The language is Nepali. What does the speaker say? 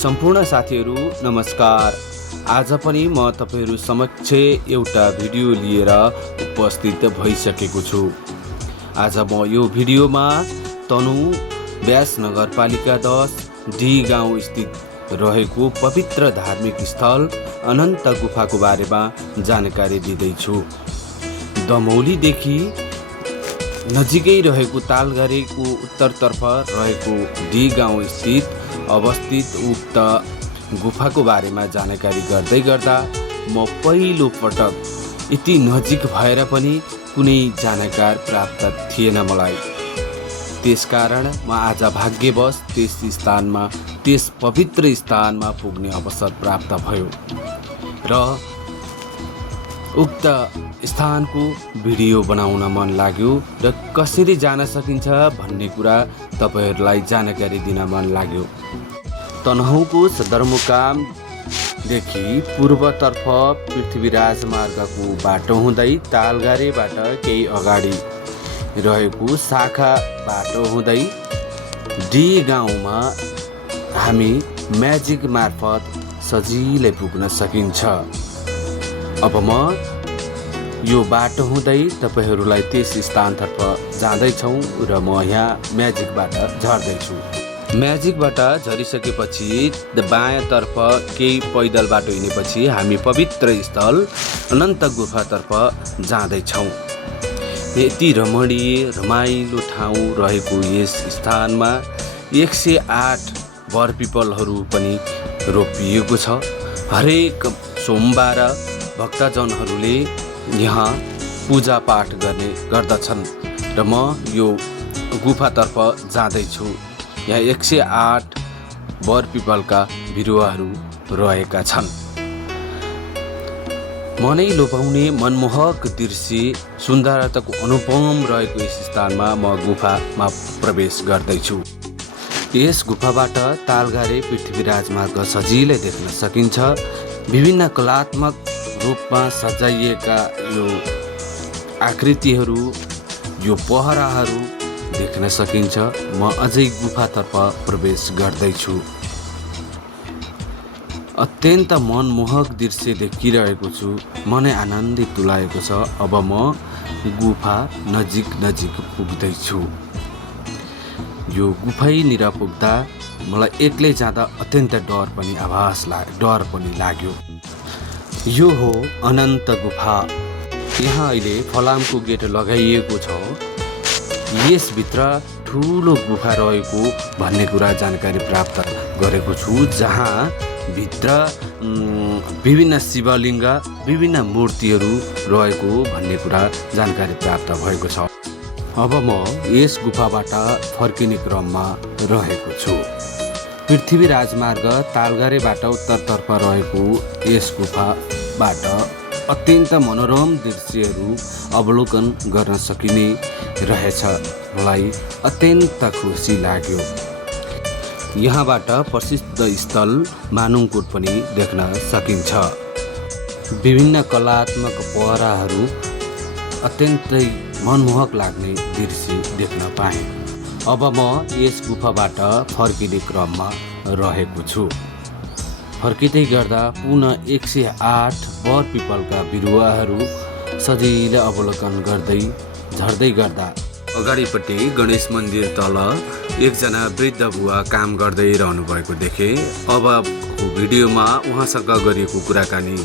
सम्पूर्ण साथीहरू नमस्कार। आज पनि म तपाईहरू समक्ष एउटा भिडियो लिएर उपस्थित भइसकेको छु। आज म यो भिडियोमा तनहुँ व्यास नगरपालिका 10 डी गाउँ स्थित रहेको पवित्र धार्मिक स्थल अनन्त गुफाको बारेमा जानकारी दिँदैछु। दमौलीदेखि नजिकै रहेको तालघरेको उत्तरतर्फ रहेको डी गाउँ स्थित अवस्थित उक्त गुफाको बारेमा जानकारी गर्दै गर्दा म पहिलो पटक यति नजिक भएर पनि कुनै जानकार प्राप्त थिएन मलाई। त्यसकारण म आज भाग्यवश त्यस पवित्र स्थानमा पुग्ने अवसर प्राप्त भयो र उक्त स्थानको भिडियो बनाउन मन लाग्यो र कसरी जान सकिन्छ भन्ने कुरा तपाईहरूलाई जानकारी दिन मन लाग्यो। तनहुँको सदरमुकामदेखि पूर्वतर्फ पृथ्वीराज मार्गको बाटो हुँदै तालघरेबाट केही अगाडि रहेको शाखा बाटो हुँदै डी गाउँमा हामी म्याजिक मार्फत सजिलै पुग्न सकिन्छ। अब म यो बाटो हुँदै तपाईहरूलाई त्यस स्थानतर्फ जाँदैछौँ र म यहाँ म्याजिकबाट झर्दैछु। म्याजिकबाट झरिसकेपछि बायाँतर्फ केही पैदल बाटो हिँडेपछि हामी पवित्र स्थल अनन्त गुफातर्फ जाँदैछौँ। यति रमणीय रमाइलो ठाउँ रहेको यस स्थानमा 108 बरपिपलहरू पनि रोपिएको छ। हरेक सोमबार भक्तजनहरूले यहाँ पूजापाठ गर्ने गर्दछन् र म यो गुफातर्फ जाँदैछु। यहाँ 108 बरपिपलका बिरुवाहरू रहेका छन्। मनै लोभाउने मनमोहक दृश्य सुन्दरताको अनुपम रहेको यस स्थानमा म गुफामा प्रवेश गर्दैछु। यस गुफाबाट तालघरे पृथ्वीराज मार्ग सजिलै देख्न सकिन्छ। विभिन्न कलात्मक रूपमा सजाइएका यो आकृतिहरू, यो पहराहरू देख्न सकिन्छ। म अझै गुफातर्फ प्रवेश गर्दैछु। अत्यन्त मनमोहक दृश्य देखिरहेको छु। मनै आनन्दित तुल्याएको छ। अब म गुफा नजिक पुग्दैछु। यो गुफाइनिर पुग्दा मलाई एक्लै जाँदा अत्यन्त डर पनि लाग्यो। यो हो अनन्त गुफा। यहाँ अहिले फलामको गेट लगाइएको छ। यसभित्र ठुलो गुफा रहेको भन्ने कुरा जानकारी प्राप्त गरेको छु, जहाँ भित्र विभिन्न शिवलिङ्ग, विभिन्न मूर्तिहरू रहेको भन्ने कुरा जानकारी प्राप्त भएको छ। अब म यस गुफाबाट फर्किने क्रममा रहेको छु। पृथ्वीराज मार्ग तालघरेबाट उत्तरतर्फ रहेको यस गुफाबाट अत्यन्त मनोरम दृश्यहरू अवलोकन गर्न सकिने रहेछ। मलाई अत्यन्त खुसी लाग्यो। यहाँबाट प्रसिद्ध स्थल मानुङकोट पनि देख्न सकिन्छ। विभिन्न कलात्मक पहराहरू, अत्यन्तै मनमोहक लाग्ने दृश्य देख्न पाएँ। अब म यस गुफाबाट फर्किने क्रममा रहेको छु। फर्किँदै गर्दा पुनः 108 बरपिपलका बिरुवाहरू सजिलै अवलोकन गर्दै झर्दै गर्दा अगाडिपट्टि गणेश मन्दिर तल एकजना वृद्ध बुवा काम गर्दै रहनु भएको देखेँ। अब भिडियोमा उहाँसँग गरिएको कुराकानी